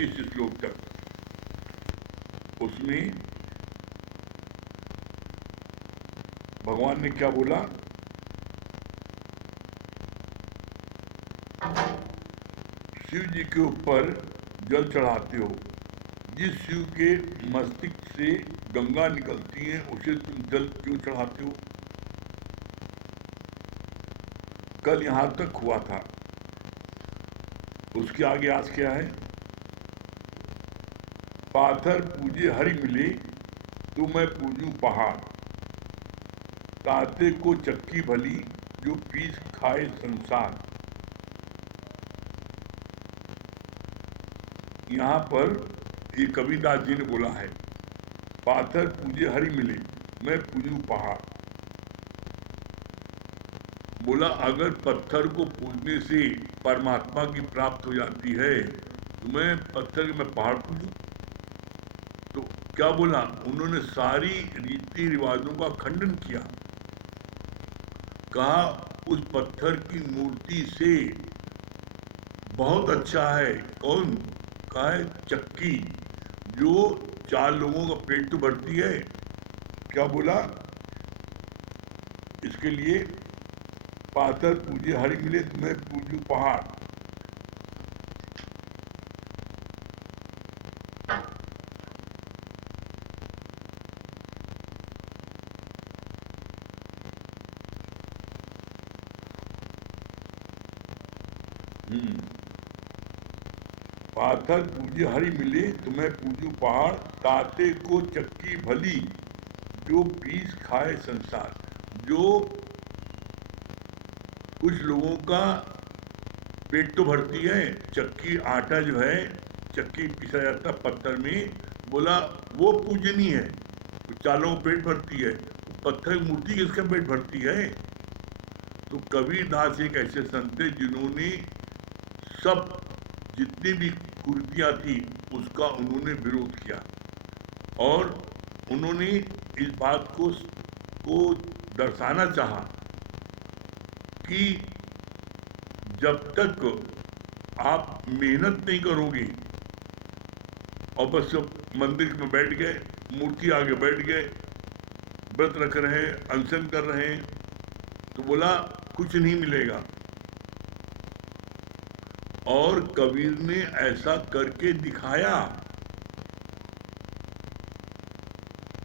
36 श्लोक तक, उसमें भगवान ने क्या बोला, शिव जी के ऊपर जल चढ़ाते हो, जिस शिव के मस्तिष्क से गंगा निकलती है उसे तुम जल क्यों चढ़ाते हो। कल यहां तक हुआ था। उसके आगे आज क्या है, पाथर पूजे हरि मिले तो मैं पूजू पहाड़, ताते को चक्की भली जो पीस खाए संसार। यहाँ पर ये कबीरदास जी ने बोला है, पाथर पूजे हरि मिले मैं पूजू पहाड़। बोला अगर पत्थर को पूजने से परमात्मा की प्राप्त हो जाती है तो मैं पत्थर में पहाड़ पूजू। तो क्या बोला, उन्होंने सारी रीति रिवाजों का खंडन किया। कहा उस पत्थर की मूर्ति से बहुत अच्छा है कौन, कहा है चक्की, जो 4 लोगों का पेट तो भरती है। क्या बोला, इसके लिए पाथर पूजे हरि मिले तो मैं पूजू पहाड़। पाथर पूजे हरि मिले तो मैं पूजू पहाड़, ताते को चक्की भली जो पीस खाए संसार। जो कुछ लोगों का पेट तो भरती है, चक्की आटा जो है चक्की पिसा जाता पत्थर में, बोला वो पूजनी है, तो 4 लोगों का पेट भरती है। पत्थर की मूर्ति किसका पेट भरती है। तो कबीरदास एक ऐसे संत थे जिन्होंने सब जितनी भी कुरीतियां थी उसका उन्होंने विरोध किया, और उन्होंने इस बात को दर्शाना चाहा कि जब तक आप मेहनत नहीं करोगे और बस मंदिर में बैठ गए, मूर्ति आगे बैठ गए, व्रत रख रहे हैं, अनशन कर रहे हैं, तो बोला कुछ नहीं मिलेगा। और कबीर ने ऐसा करके दिखाया।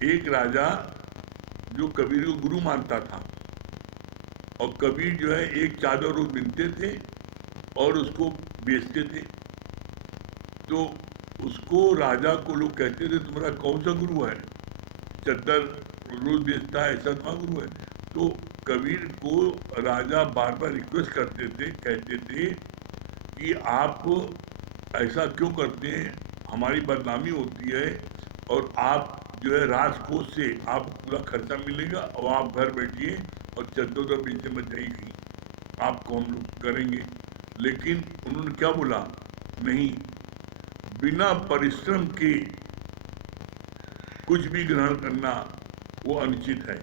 एक राजा जो कबीर को गुरु मानता था, और कबीर जो है एक चादर रोज बिनते थे और उसको बेचते थे। तो उसको राजा को लोग कहते थे तुम्हारा कौन सा गुरु है, चादर रोज बेचता है, ऐसा तुम्हारा गुरु है। तो कबीर को राजा बार बार रिक्वेस्ट करते थे, कहते थे कि आप ऐसा क्यों करते हैं, हमारी बदनामी होती है, और आप जो है राजकोष से आप पूरा खर्चा मिलेगा और आप घर बैठिए और चद्दर बेचने में जाइए, आपको हम लोग करेंगे। लेकिन उन्होंने क्या बोला, नहीं, बिना परिश्रम के कुछ भी ग्रहण करना वो अनुचित है।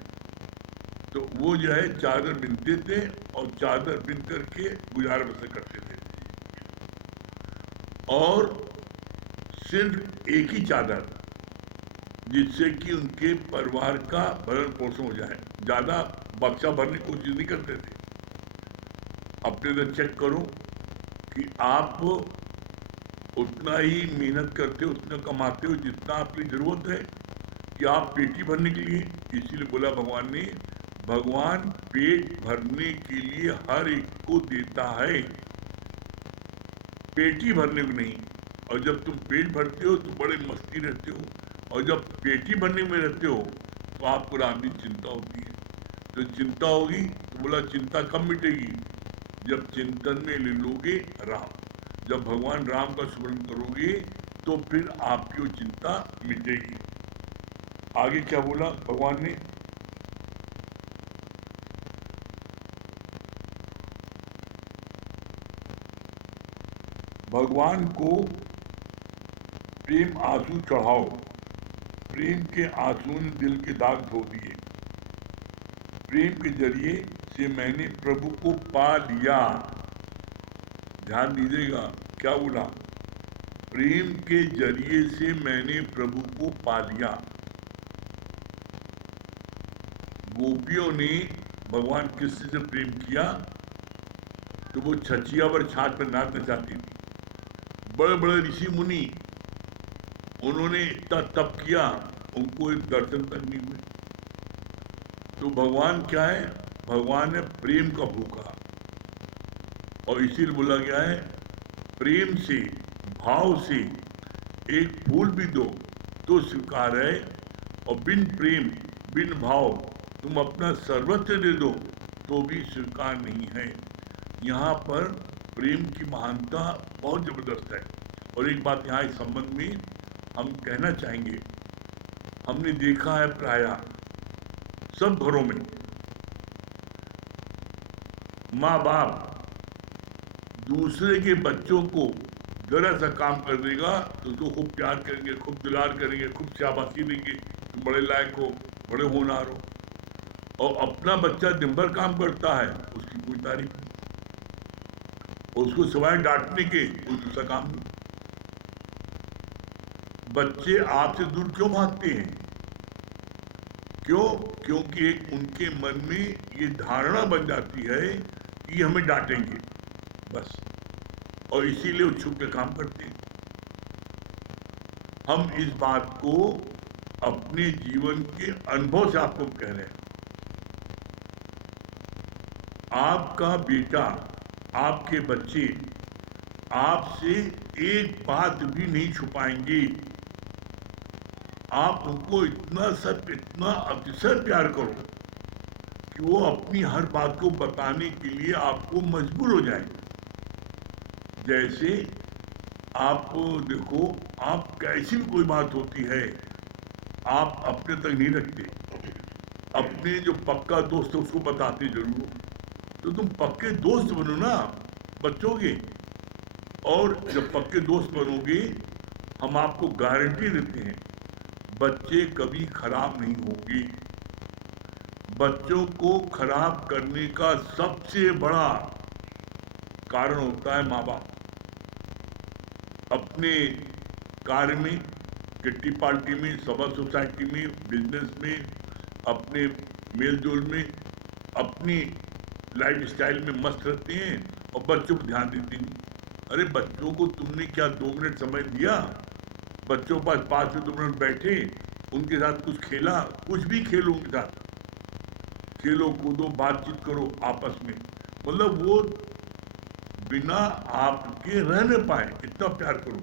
तो वो जो है चादर बिनते थे और चादर बिन करके गुजारा बसर करते थे, और सिर्फ एक ही चादर, जिससे कि उनके परिवार का भरण पोषण हो जाए। ज्यादा बक्सा भरने की कोशिश नहीं करते थे। अपने से चेक करो कि आप उतना ही मेहनत करते हो, उतना कमाते हो जितना आपकी जरूरत है, कि आप पेटी भरने के लिए। इसीलिए बोला भगवान ने, भगवान पेट भरने के लिए हर एक को देता है, पेटी भरने को नहीं। और जब तुम पेट भरते हो तो बड़े मस्ती रहते हो, और जब पेटी भरने में रहते हो तो आपको रात दिन चिंता होती है। तो चिंता होगी तो बोला चिंता कब मिटेगी, जब चिंतन में ले लोगे राम, जब भगवान राम का स्मरण करोगे तो फिर आपकी वो चिंता मिटेगी। आगे क्या बोला भगवान ने, भगवान को प्रेम आंसू चढ़ाओ, प्रेम के आंसू ने दिल के दाग धो दिए, प्रेम के जरिए से मैंने प्रभु को पा लिया। ध्यान दीजिएगा क्या बोला, प्रेम के जरिए से मैंने प्रभु को पा लिया। गोपियों ने भगवान कृष्ण से प्रेम किया तो वो छचिया पर छात पर नाचना चाहती थी। बड़े बड़े ऋषि मुनि उन्होंने इतना तप किया, उनको एक दर्शन तक नहीं हुए। तो भगवान क्या है? भगवान है प्रेम का भूखा, और इसीलिए बोला गया है प्रेम से, भाव से एक फूल भी दो तो स्वीकार है, और बिन प्रेम बिन भाव तुम अपना सर्वस्व दे दो तो भी स्वीकार नहीं है। यहाँ पर प्रेम की महानता बहुत जबरदस्त है। और एक बात यहाँ इस संबंध में हम कहना चाहेंगे, हमने देखा है प्रायः सब घरों में माँ बाप दूसरे के बच्चों को जरा सा काम कर देगा तो उसको खूब प्यार करेंगे, खूब दुलार करेंगे, खूब शाबाशी देंगे, तुम बड़े लायक हो, बड़े होनहार हो। और अपना बच्चा दिन भर काम करता है, उसकी कोई तारीफ नहीं, उसको सिवाय डांटने के कोई दूसरा काम नहीं। बच्चे आपसे दूर क्यों भागते हैं? क्यों? क्योंकि एक उनके मन में ये धारणा बन जाती है कि हमें डांटेंगे, बस, और इसीलिए वो छुप के काम करते हैं। हम इस बात को अपने जीवन के अनुभव से आपको कह रहे हैं। आपका बेटा, आपके बच्चे आपसे एक बात भी नहीं छुपाएंगे। आप उनको इतना अतिशय प्यार करो कि वो अपनी हर बात को बताने के लिए आपको मजबूर हो जाए। जैसे आप देखो, आप कैसी भी कोई बात होती है आप अपने तक नहीं रखते, अपने जो पक्का दोस्त है उसको बताते जरूर। तो तुम पक्के दोस्त बनो ना बच्चों के, और जब पक्के दोस्त बनोगे हम आपको गारंटी देते हैं बच्चे कभी खराब नहीं होंगे। बच्चों को खराब करने का सबसे बड़ा कारण होता है माँ बाप। अपने कार्य में, किट्टी पार्टी में, सभा सोसाइटी में, बिजनेस में, अपने मेल जोल में, अपनी लाइफ स्टाइल में मस्त रहते हैं और बच्चों पर ध्यान देते नहीं। अरे बच्चों को तुमने क्या 2 मिनट समय दिया? बच्चों के पास 5 से 2 मिनट बैठे, उनके साथ कुछ खेला, कुछ भी खेलो उनके साथ, खेलो कूदो, बातचीत करो आपस में, मतलब वो बिना आपके रह न पाए, इतना प्यार करो।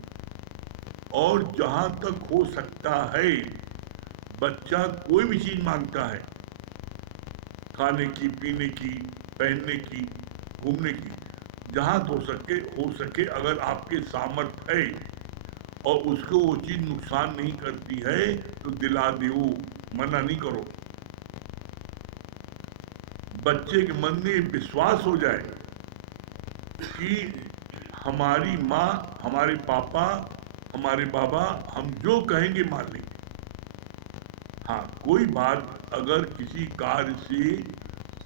और जहां तक हो सकता है बच्चा कोई भी चीज मांगता है, खाने की, पीने की, पहनने की, घूमने की, जहां हो सके अगर आपके सामर्थ्य है और उसको वो चीज नुकसान नहीं करती है तो दिला दो, मना नहीं करो। बच्चे के मन में विश्वास हो जाए कि हमारी माँ, हमारे पापा, हमारे बाबा हम जो कहेंगे मान लेंगे। हाँ, कोई बात अगर किसी कार्य से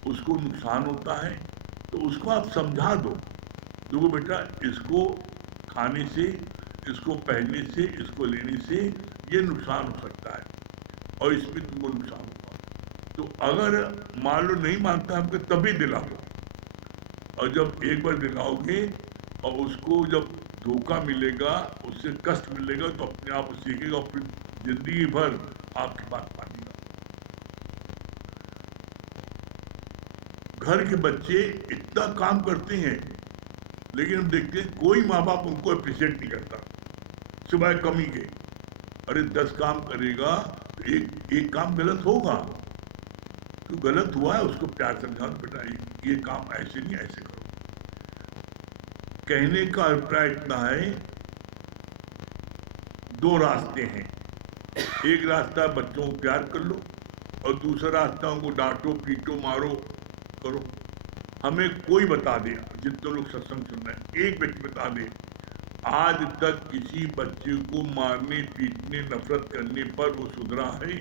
उसको नुकसान होता है तो उसको आप समझा दो, देखो बेटा इसको खाने से, इसको पहनने से, इसको लेने से ये नुकसान हो सकता है और इसमें तुमको नुकसान होगा। तो अगर मान लो नहीं मानता आपके तभी दिला दो, और जब एक बार दिलाओगे और उसको जब धोखा मिलेगा, उससे कष्ट मिलेगा तो अपने आप सीखेगा और फिर जिंदगी भर आपकी बात मानेगा। घर के बच्चे इतना काम करते हैं लेकिन हम देखते हैं कोई माँ बाप उनको अप्रिशिएट नहीं करता, सिवाय कमी के। अरे 10 काम करेगा तो एक काम गलत होगा, तो गलत हुआ है उसको प्यार समझाओ, बेटा ये काम ऐसे नहीं, ऐसे करो। कहने का अभिप्राय इतना है, 2 रास्ते हैं। एक रास्ता बच्चों को प्यार कर लो और दूसरा रास्ता उनको डांटो, पीटो, मारो, करो। हमें कोई बता दे, जितने लोग सत्संग सुन रहे हैं, एक व्यक्ति बता दे आज तक किसी बच्चे को मारने, पीटने, नफरत करने पर वो सुधरा है?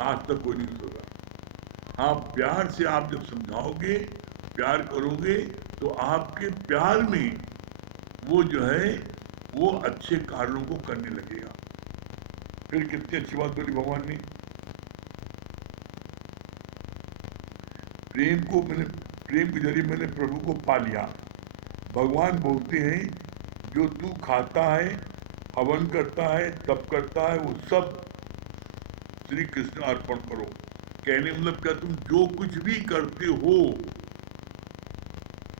आज तक कोई नहीं सुधरा। हाँ, प्यार से आप जब समझाओगे, प्यार करोगे तो आपके प्यार में वो जो है वो अच्छे कार्यों को करने लगेगा। फिर कितनी अच्छी बात बोली भगवान ने। प्रेम के जरिए मैंने प्रभु को पा लिया। भगवान बोलते हैं जो तू खाता है, हवन करता है, तप करता है, वो सब श्री कृष्ण अर्पण करो। कहने मतलब क्या, तुम जो कुछ भी करते हो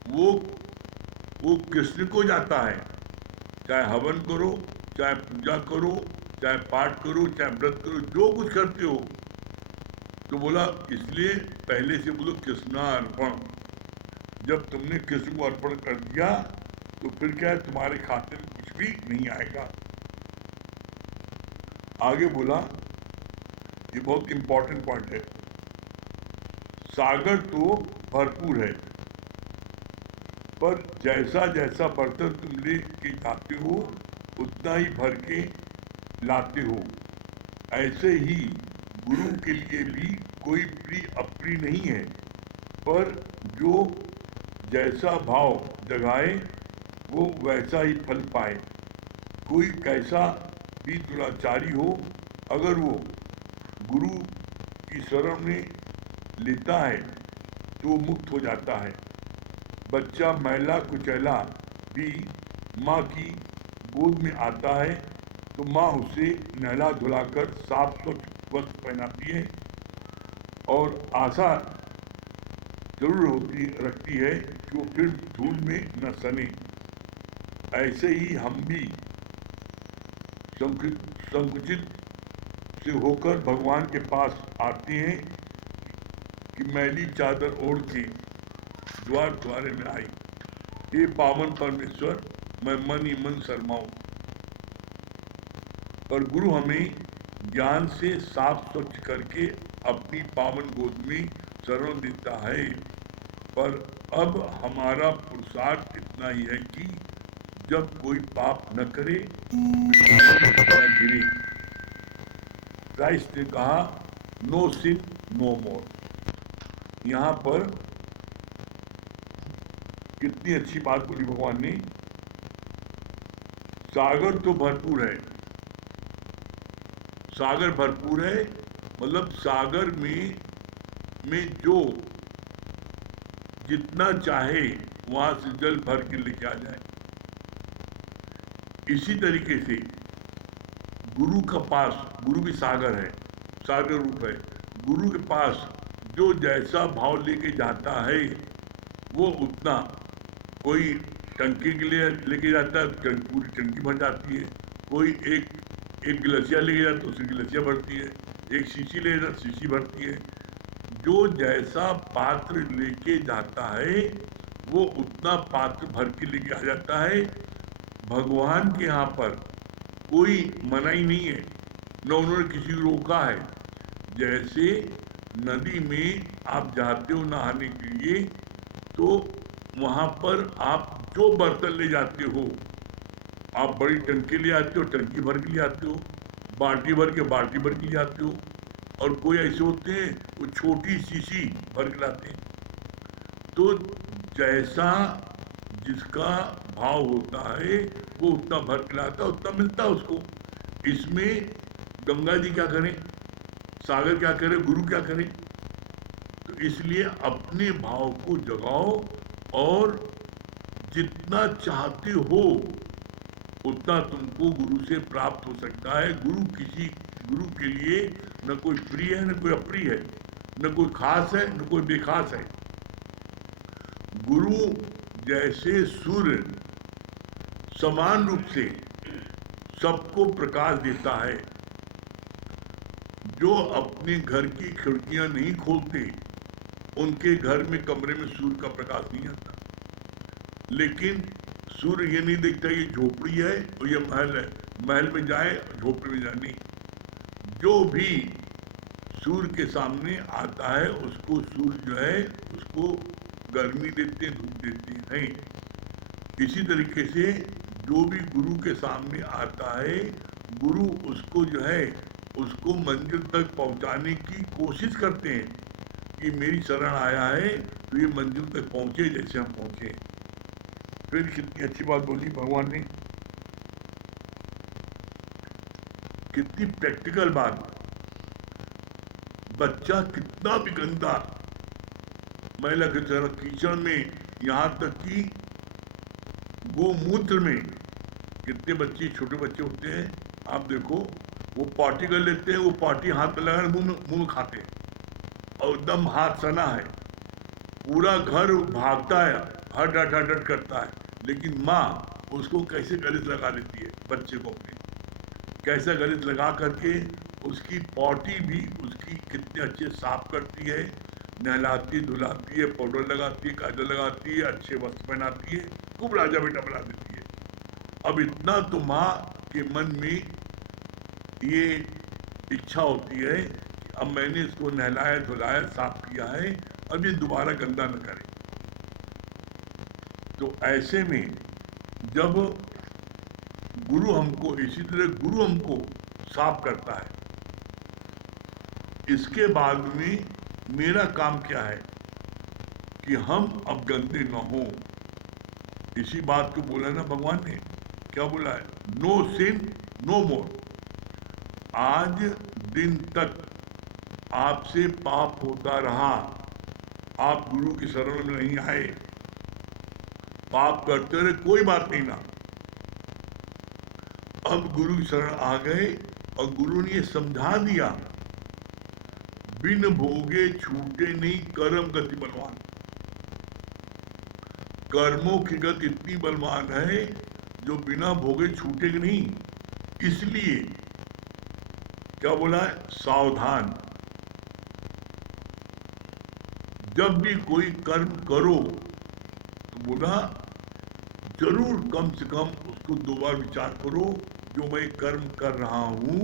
वो कृष्ण को जाता है। चाहे हवन करो, चाहे पूजा करो, चाहे पाठ करो, चाहे व्रत करो, जो कुछ करते हो। तो बोला इसलिए पहले से बोलो कृष्णार्पण। जब तुमने कृष्ण को अर्पण कर दिया तो फिर क्या है, तुम्हारे खाते में कुछ भी नहीं आएगा। आगे बोला, ये बहुत इंपॉर्टेंट पॉइंट है, सागर तो भरपूर है पर जैसा जैसा बर्तन तुम ले के जाते हो उतना ही भर के लाते हो। ऐसे ही गुरु के लिए भी कोई प्रिय अप्रिय नहीं है, पर जो जैसा भाव जगाए वो वैसा ही फल पाए। कोई कैसा भी दुराचारी हो, अगर वो गुरु की शरण में लेता है तो मुक्त हो जाता है। बच्चा मैला कुचैला भी माँ की गोद में आता है तो माँ उसे नहला धुलाकर साफ स्वच्छ वस्त्र पहनाती है और आशा जरूर रखती है कि वो फिर धूल में न सने। ऐसे ही हम भी संकुचित से होकर भगवान के पास आते हैं कि मैली चादर ओढ़ के द्वार द्वारे में आई। हे पावन परमेश्वर, मैं मन ही मन शर्माऊं। पर गुरु हमें ज्ञान से साफ स्वच्छ करके अपनी पावन गोद में शरण देता है। पर अब हमारा पुरुषार्थ इतना ही है कि जब कोई पाप न करे न गिरे। क्राइस्ट ने कहा नो सिन नो मोर। यहाँ पर कितनी अच्छी बात बोली भगवान ने। सागर तो भरपूर है, सागर भरपूर है मतलब सागर में जो जितना चाहे वहां से जल भर के लेके आ जाए। इसी तरीके से गुरु का पास, गुरु भी सागर है, सागर रूप है। गुरु के पास जो जैसा भाव लेके जाता है वो उतना, कोई टंकी के लिए लेके जाता है पूरी टंकी भर जाती है, कोई एक गिलसिया लेके जाता है उसकी गिलसिया भरती है, एक शीशी ले जाता शीशी भरती है। जो जैसा पात्र लेके जाता है वो उतना पात्र भर के लेके आ जाता है। भगवान के यहाँ पर कोई मनाही नहीं है, न उन्होंने किसी को रोका है। जैसे नदी में आप जाते हो नहाने के लिए तो वहाँ पर आप जो बर्तन ले जाते हो, आप बड़ी टंकी ले आते हो, टंकी भर के ले आते हो, बाल्टी भर के बाल्टी भर के ले आते हो, और कोई ऐसे होते हैं वो छोटी शीशी भर के लाते हैं। तो जैसा जिसका भाव होता है वो उतना भर के लाता है, उतना मिलता है उसको। इसमें गंगा जी क्या करें, सागर क्या करें, गुरु क्या करें। तो इसलिए अपने भाव को जगाओ और जितना चाहते हो उतना तुमको गुरु से प्राप्त हो सकता है। गुरु के लिए न कोई प्रिय है न कोई अप्रिय है, न कोई खास है न कोई बेखास है। गुरु जैसे सूर्य समान रूप से सबको प्रकाश देता है। जो अपने घर की खिड़कियां नहीं खोलते उनके घर में कमरे में सूर्य का प्रकाश नहीं आता। लेकिन सूर्य ये नहीं देखता ये झोपड़ी है और ये महल है, महल में जाए झोपड़ी में जाए, नहीं। जो भी सूर्य के सामने आता है उसको सूर्य जो है उसको गर्मी देते हैं, धूप देते हैं। इसी तरीके से जो भी गुरु के सामने आता है गुरु उसको जो है उसको मंजिल तक पहुंचाने की कोशिश करते हैं कि मेरी शरण आया है तो ये मंजिल तक पहुंचे जैसे हम पहुंचे। फिर कितनी अच्छी बात बोली भगवान ने, कितनी प्रैक्टिकल बात। बच्चा कितना भी गंदा मैला कीचड़ में, यहाँ तक कि गोमूत्र में, कितने बच्चे छोटे बच्चे होते हैं, आप देखो वो पार्टी कर लेते हैं, वो पार्टी हाथ में लगा मुंह में खाते हैं और एकदम हाथ सना है, पूरा घर भागता है, हट हट हट हट करता है, लेकिन माँ उसको कैसे गलित लगा देती है बच्चे को अपने, कैसे गलित लगा करके उसकी पॉटी भी उसकी कितने अच्छे साफ करती है, नहलाती धुलाती है, पाउडर लगाती है, काजल लगाती है, अच्छे वस्त्र पहनाती है, खूब राजा बेटा बना देती है। अब इतना तो माँ के मन में ये इच्छा होती है कि अब मैंने इसको नहलाया धुलाया साफ किया है, अब ये दोबारा गंदा न करे। तो ऐसे में जब गुरु हमको, इसी तरह गुरु हमको साफ करता है, इसके बाद में मेरा काम क्या है कि हम अब गंदे न हो। इसी बात को बोला ना भगवान ने, क्या बोला है, नो सिन नो मोर। आज दिन तक आपसे पाप होता रहा, आप गुरु की शरण में नहीं आए, पाप करते रहे, कोई बात नहीं ना। अब गुरु की शरण आ गए और गुरु ने ये समझा दिया, बिन भोगे छूटे नहीं कर्म गति बलवान। कर्मों की गति इतनी बलवान है जो बिना भोगे छूटेगी नहीं। इसलिए क्या बोला है, सावधान, जब भी कोई कर्म करो तो बोला जरूर कम से कम उसको दो बार विचार करो, जो मैं कर्म कर रहा हूं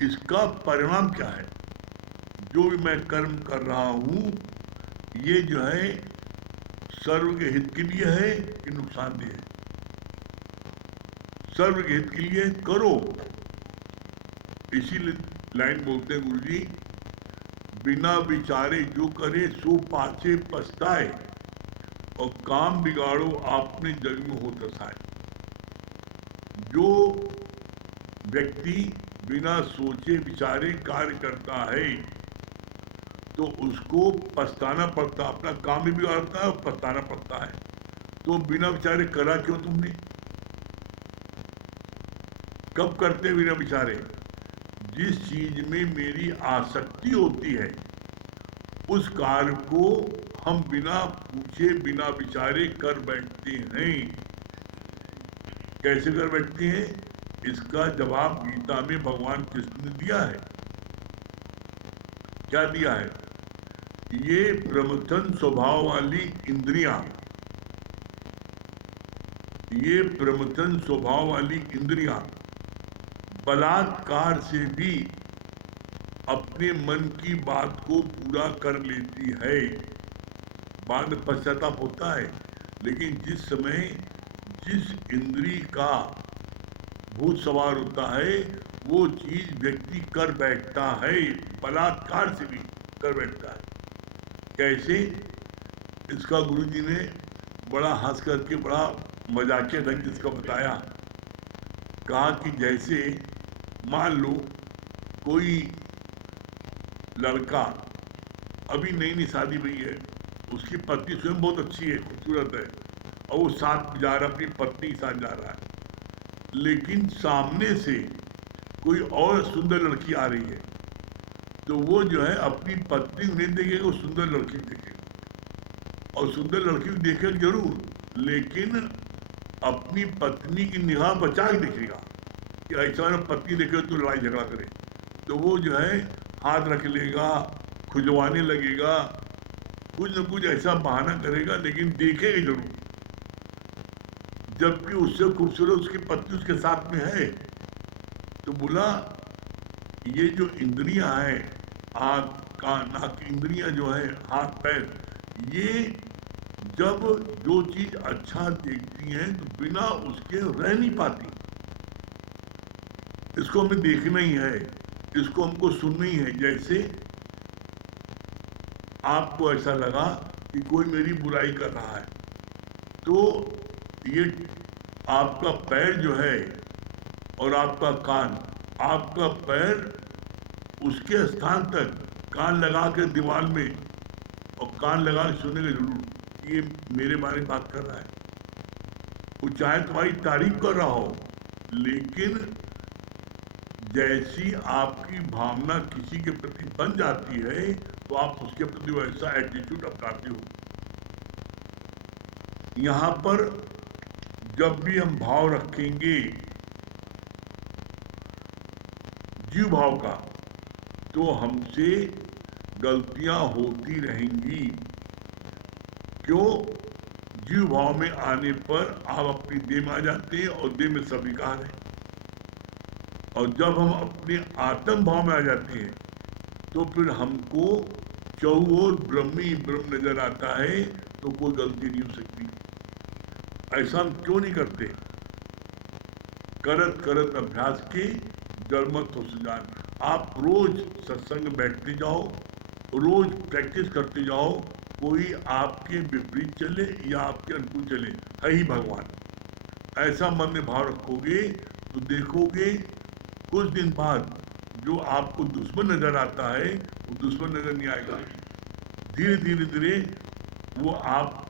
इसका परिणाम क्या है, जो भी मैं कर्म कर रहा हूं ये जो है सर्व के हित के लिए है कि नुकसानदेह है। सर्व के हित के लिए करो, इसीलिए लाइन बोलते हैं गुरुजी, बिना विचारे जो करे सो पाछे पछताए, और काम बिगाड़ो आपने जग में हो दसाए। जो व्यक्ति बिना सोचे विचारे कार्य करता है तो उसको पछताना पड़ता, अपना काम भी बिगाड़ता है और पछताना पड़ता है। तो बिना विचारे करा क्यों तुमने, कब करते बिना विचारे, जिस चीज में मेरी आसक्ति होती है उस कार्य को हम बिना पूछे बिना विचारे कर बैठते हैं। कैसे कर बैठते हैं, इसका जवाब गीता में भगवान कृष्ण ने दिया है। क्या दिया है, ये प्रमथन स्वभाव वाली इंद्रियां, ये प्रमथन स्वभाव वाली इंद्रियां बलात्कार से भी अपने मन की बात को पूरा कर लेती है। बाद में पश्चाताप होता है, लेकिन जिस समय जिस इंद्री का भूत सवार होता है वो चीज व्यक्ति कर बैठता है, बलात्कार से भी कर बैठता है। कैसे, इसका गुरुजी ने बड़ा हंस करके बड़ा मजाकिया ढंग से इसका बताया। कहा कि जैसे मान लो कोई लड़का अभी नई नई शादी हुई है, उसकी पत्नी स्वयं बहुत अच्छी है, खूबसूरत है, और वो साथ जा रहा, अपनी पत्नी के साथ जा रहा है, लेकिन सामने से कोई और सुंदर लड़की आ रही है तो वो जो है अपनी पत्नी नहीं देखेगा, वो सुंदर लड़की देखेगा, और सुंदर लड़की को देखेगा जरूर, लेकिन अपनी पत्नी की निगाह बचा के देखेगा कि ऐसा ना पत्नी देखे तो लड़ाई झगड़ा करे, तो वो जो है हाथ रख लेगा, खुजवाने लगेगा, कुछ न कुछ ऐसा बहाना करेगा, लेकिन देखेगा जरूर, जबकि उससे खूबसूरत उसकी पत्नी उसके साथ में है। तो बोला ये जो इंद्रियां हैं, आँख कान नाक की इंद्रियां जो है, हाथ पैर, ये जब जो चीज अच्छा देखती हैं तो बिना उसके रह नहीं पाती। इसको हमें देखना ही है, इसको हमको सुनना ही है। जैसे आपको ऐसा लगा कि कोई मेरी बुराई कर रहा है, तो ये आपका पैर जो है और आपका कान, आपका पैर उसके स्थान तक कान लगा के दीवार में और कान लगा के सुनेगा जरूर। ये मेरे बारे में बात कर रहा है। वो चाहे तुम्हारी तारीफ कर रहा हो, लेकिन जैसी आपकी भावना किसी के प्रति बन जाती है तो आप उसके प्रति वैसा एटीट्यूड अपनाते हो। यहाँ पर जब भी हम भाव रखेंगे जीव भाव का, तो हमसे गलतियां होती रहेंगी। क्यों? जीव भाव में आने पर आप अपनी देह में आ जाते हैं और देह में स्वीकार है। और जब हम अपने आत्म भाव में आ जाते हैं तो फिर हमको चौओर ब्रह्मी ब्रह्म नजर आता है, तो कोई गलती नहीं हो सकती। ऐसा हम क्यों नहीं करते? करत करत अभ्यास के जलमत हो सुजान। आप रोज सत्संग बैठते जाओ, रोज प्रैक्टिस करते जाओ, कोई आपके विपरीत चले या आपके अनुकूल चले, है ही भगवान। ऐसा मन में भाव रखोगे तो देखोगे कुछ दिन बाद जो आपको दुश्मन नजर आता है वो दुश्मन नजर नहीं आएगा। धीरे धीरे धीरे वो आप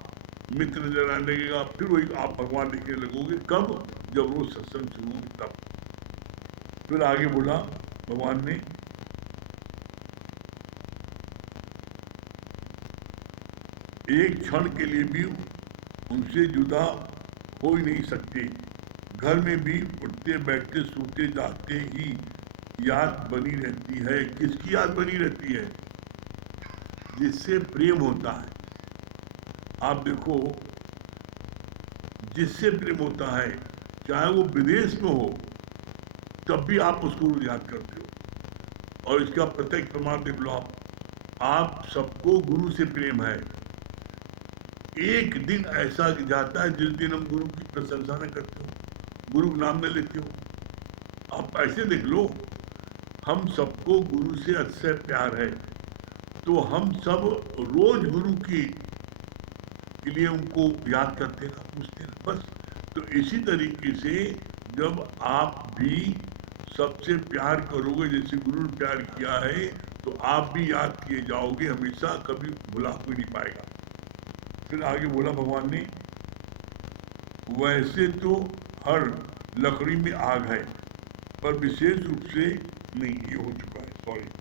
मित्र नजर आने लगेगा। फिर वही आप भगवान दिखने लगोगे। कब? जब रोज सत्संग शुरू होगी तब। फिर आगे बोला भगवान ने, एक क्षण के लिए भी उनसे जुदा हो ही नहीं सकते। घर में भी उठते बैठते सोते जाते ही याद बनी रहती है। किसकी याद बनी रहती है? जिससे प्रेम होता है। आप देखो, जिससे प्रेम होता है, चाहे वो विदेश में हो, तब भी आप उसको याद करते हो। और इसका प्रत्यक्ष प्रमाण देख लो आप सबको गुरु से प्रेम है। एक दिन ऐसा जाता है जिस दिन हम गुरु की प्रशंसा न करते हो, गुरु का नाम न लेते हो। आप ऐसे देख लो, हम सबको गुरु से अतिशय प्यार है, तो हम सब रोज गुरु के लिए उनको याद करते ना, पूछते ना, बस। तो इसी तरीके से जब आप भी सबसे प्यार करोगे जैसे गुरु ने प्यार किया है, तो आप भी याद किए जाओगे हमेशा, कभी भुला कोई नहीं पाएगा। फिर आगे बोला भगवान ने, वैसे तो हर लकड़ी में आग है, पर विशेष रूप से नहीं। ये हो चुका है, सॉरी।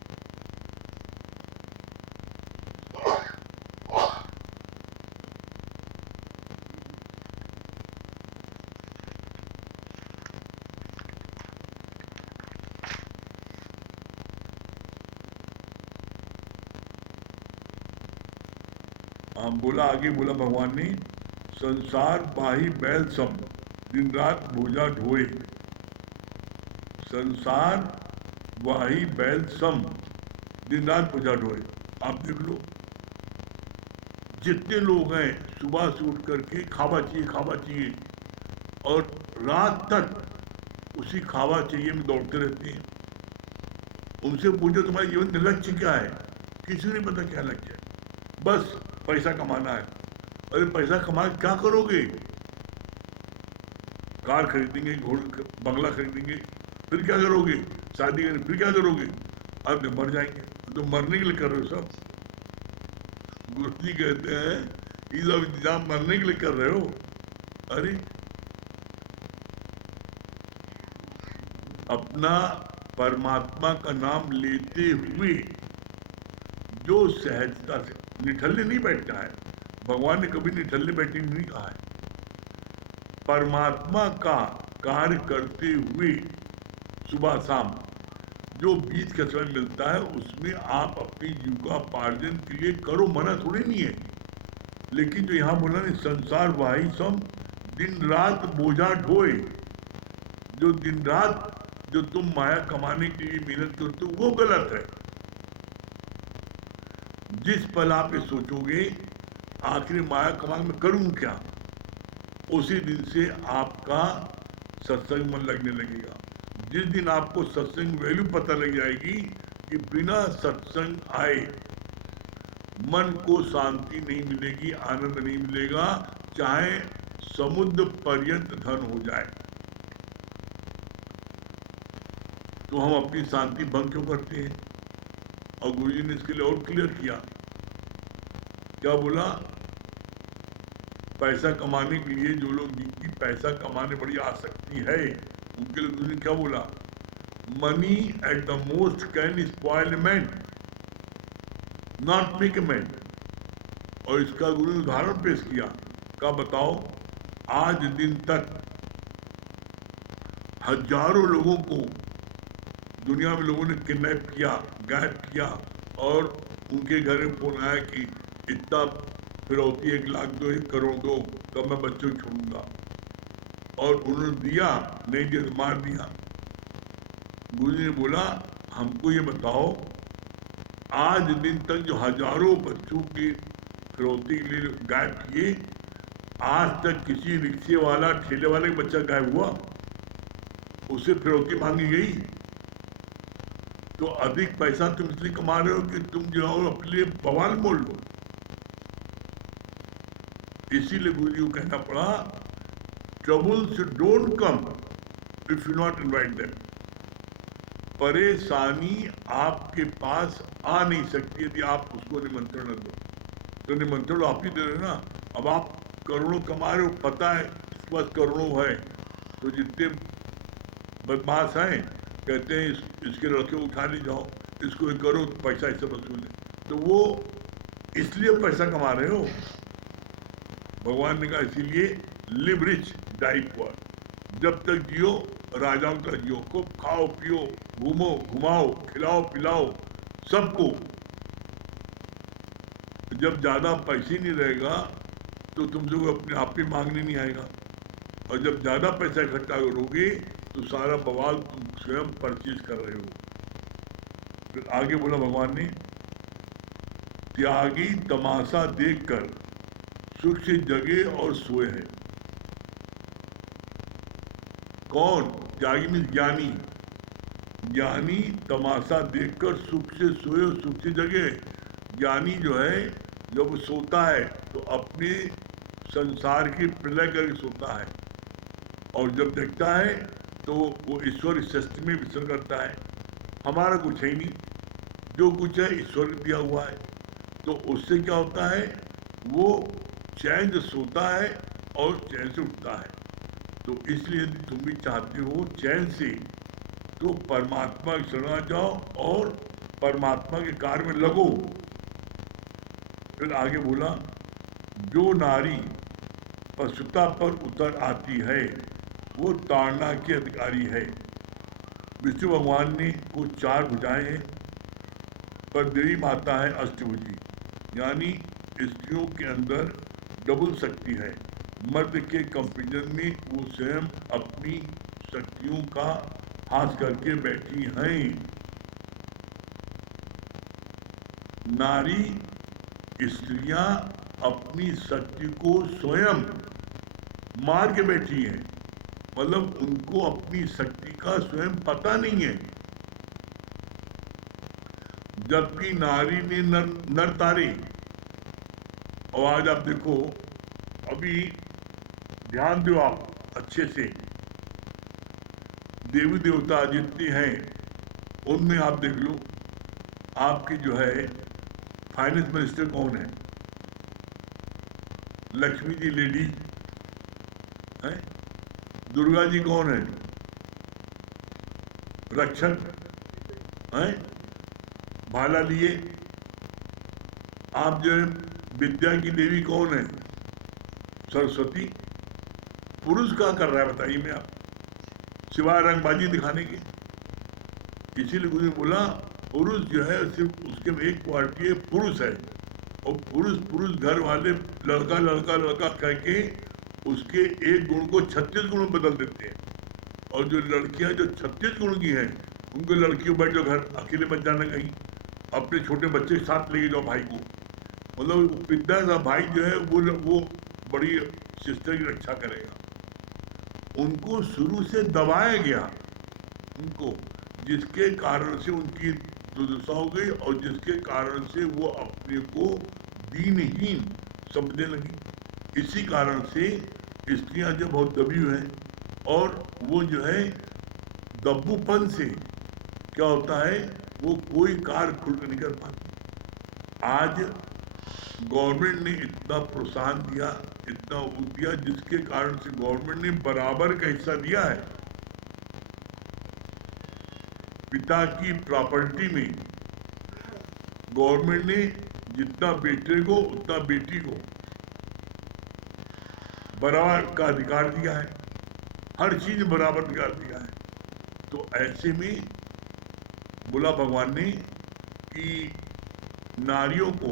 बोला आगे बोला भगवान ने, संसार बाही बैल सम दिन रात बोझा ढोए। संसार वाही बैल सम दिन रात बोझा ढोए। आप देख लो, जितने लोग हैं सुबह से उठ करके खावा चाहिए और रात तक उसी खावा चाहिए में दौड़ते रहते हैं। उनसे पूछो तुम्हारे जीवन का लक्ष्य क्या है? किसी को नहीं पता क्या लक्ष्य है, बस पैसा कमाना है। अरे पैसा कमा क्या करोगे? कार खरीदेंगे, बंगला खरीदेंगे, फिर क्या करोगे? शादी करेंगे, फिर क्या करोगे? अब मर जाएंगे। तो मरने के लिए कर रहे हो सब। गुरु जी कहते हैं ये सब इंतजाम मरने के लिए कर रहे हो। अरे अपना परमात्मा का नाम लेते हुए जो सहजता से, निठल्ले नहीं बैठना है। भगवान ने कभी निठल्ले बैठने नहीं कहा है। परमात्मा का कार्य करते हुए सुबह शाम जो बीच का समय मिलता है, उसमें आप अपनी जीविकोपार्जन के लिए करो, मना थोड़ी नहीं है। लेकिन जो यहाँ बोला नहीं, संसार वाही सम दिन रात बोझा ढोए। जो दिन रात जो तुम माया कमाने के लिए मेहनत करते हो, वो गलत है। जिस पल आप ये सोचोगे आखिर माया कमा में करूं क्या, उसी दिन से आपका सत्संग मन लगने लगेगा। जिस दिन आपको सत्संग वैल्यू पता लग जाएगी कि बिना सत्संग आए मन को शांति नहीं मिलेगी, आनंद नहीं मिलेगा, चाहे समुद्र पर्यंत धन हो जाए तो हम अपनी शांति भंग क्यों करते हैं? और गुरुजी ने इसके लिए और क्लियर किया, क्या बोला, पैसा कमाने के लिए जो लोग जिनकी पैसा कमाने बड़ी आसक्ति है उनके लिए गुरुजी ने क्या बोला, money at the most can spoil man not make a man. और इसका गुरु ने उदाहरण पेश किया, क्या बताओ, आज दिन तक हजारों लोगों को दुनिया में लोगों ने किडनैप किया, गायब किया, और उनके घर में फोन आया कि इतना फिरौती 1 लाख दो, 1 करोड़ दो, तब मैं बच्चों को छोड़ूंगा, और उन्होंने दिया, नहीं दिया तो मार दिया। गुरु जी ने बोला, हमको ये बताओ, आज दिन तक जो हजारों बच्चों की फिरौती के लिए गायब किए, आज तक किसी रिक्शे वाला, ठेले वाले का बच्चा गायब हुआ, उससे फिरौती मांगी गई? तो अधिक पैसा तुम इसलिए कमा रहे हो कि तुम जो हो अपने लिए बवाल मोल लो। इसीलिए गुरु जी को कहना पड़ा, troubles don't come if you not invite them. परेशानी आपके पास आ नहीं सकती यदि आप उसको निमंत्रण न दो। तो निमंत्रण आप ही दे रहे ना। अब आप करोड़ों कमा रहे हो, पता है इस पास करोड़ों है, तो जितने बदमाश हैं कहते हैं इसके लड़के उठा ले जाओ, इसको ये करो, पैसा इससे वसूले, तो वो इसलिए पैसा कमा रहे हो। भगवान ने कहा इसीलिए लिव रिच डाई पुअर, जब तक जियो राजाओं का जियो, खूब खाओ पियो, घूमो घुमाओ, खिलाओ पिलाओ सबको। जब ज्यादा पैसे नहीं रहेगा तो तुमसे वो अपने आप ही मांगने नहीं आएगा, और जब ज्यादा पैसा इकट्ठा करोगे तो सारा बवाल तुम स्वयं परचेज कर रहे हो। फिर आगे बोला भगवान ने, त्यागी तमाशा देखकर सुख से जगे और सोए हैं। कौन त्यागी? में ज्ञानी। ज्ञानी तमाशा देखकर सुख से सोए और सुख से जगे। ज्ञानी जो है जब वो सोता है तो अपने संसार की प्रलय करके सोता है, और जब देखता है तो वो ईश्वर सृष्टि में विचरण करता है। हमारा कुछ है ही नहीं, जो कुछ है ईश्वर ने दिया हुआ है। तो उससे क्या होता है, वो चैन से सोता है और चैन से उठता है। तो इसलिए यदि तुम भी चाहते हो चैन से, तो परमात्मा की शरण आ जाओ और परमात्मा के कार्य में लगो। फिर आगे बोला, जो नारी पशुता पर उतर आती है वो ताड़ना के अधिकारी है। विष्णु भगवान ने को 4 भुजाएं हैं, पर देवी माता है अष्टभुजी, यानी स्त्रियों के अंदर डबल शक्ति है। मर्द के कंपेरिजन में वो स्वयं अपनी शक्तियों का हाथ करके बैठी हैं। नारी स्त्रियां अपनी शक्ति को स्वयं मार के बैठी हैं, मतलब उनको अपनी शक्ति का स्वयं पता नहीं है। जबकि नारी ने नर तारे। और आज आप देखो, अभी ध्यान दो आप अच्छे से, देवी देवता जितने हैं उनमें आप देख लो, आपकी जो है फाइनेंस मिनिस्टर कौन है? लक्ष्मी जी लेडी है। दुर्गा जी कौन है? रक्षक है, भाला लिए। आप जो है विद्या की देवी कौन है? सरस्वती। पुरुष क्या कर रहा है बताइए मैं आप, सिवाय रंगबाजी दिखाने के। इसीलिए गुरु ने बोला, पुरुष जो है सिर्फ उसके में एक क्वालिटी है, पुरुष है। और पुरुष घर वाले लड़का लड़का लड़का कह के उसके एक गुण को 36 गुण में बदल देते हैं। और जो लड़कियां जो 36 गुण की हैं, उनको लड़कियों बैठ जाओ घर, अकेले मत जाना कहीं, अपने छोटे बच्चे के साथ लेके जाओ भाई को। मतलब विद्या का भाई जो है वो बड़ी सिस्टर की रक्षा करेगा। उनको शुरू से दबाया गया उनको, जिसके कारण से उनकी दुर्दशा हो गई और जिसके कारण से वो अपने को दीनहीन समझने लगी। इसी कारण से स्त्रियां जो बहुत दबी हुई हैं, और वो जो है दब्बूपन से क्या होता है, वो कोई कार्य खुलकर नहीं कर पाती। आज गवर्नमेंट ने इतना प्रोत्साहन दिया, इतना वो दिया, जिसके कारण से गवर्नमेंट ने बराबर का हिस्सा दिया है। पिता की प्रॉपर्टी में गवर्नमेंट ने जितना बेटे को उतना बेटी को बराबर का अधिकार दिया है, हर चीज में बराबर अधिकार दिया है। तो ऐसे में बोला भगवान ने कि नारियों को,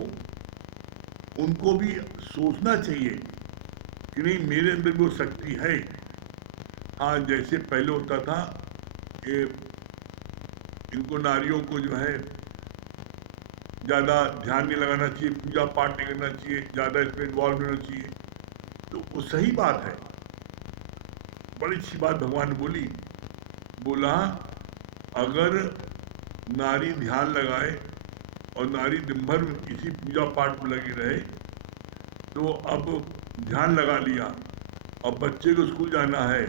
उनको भी सोचना चाहिए कि नहीं, मेरे अंदर वो शक्ति है। हाँ, जैसे पहले होता था, ये इनको नारियों को जो है ज़्यादा ध्यान नहीं लगाना चाहिए, पूजा पाठ नहीं करना चाहिए, ज़्यादा इसमें इन्वॉल्व नहीं होना चाहिए। तो वो सही बात है, बड़ी अच्छी बात भगवान ने बोली। बोला अगर नारी ध्यान लगाए और नारी दिन भर इसी पूजा पाठ में लगी रहे, तो अब ध्यान लगा लिया, अब बच्चे को स्कूल जाना है,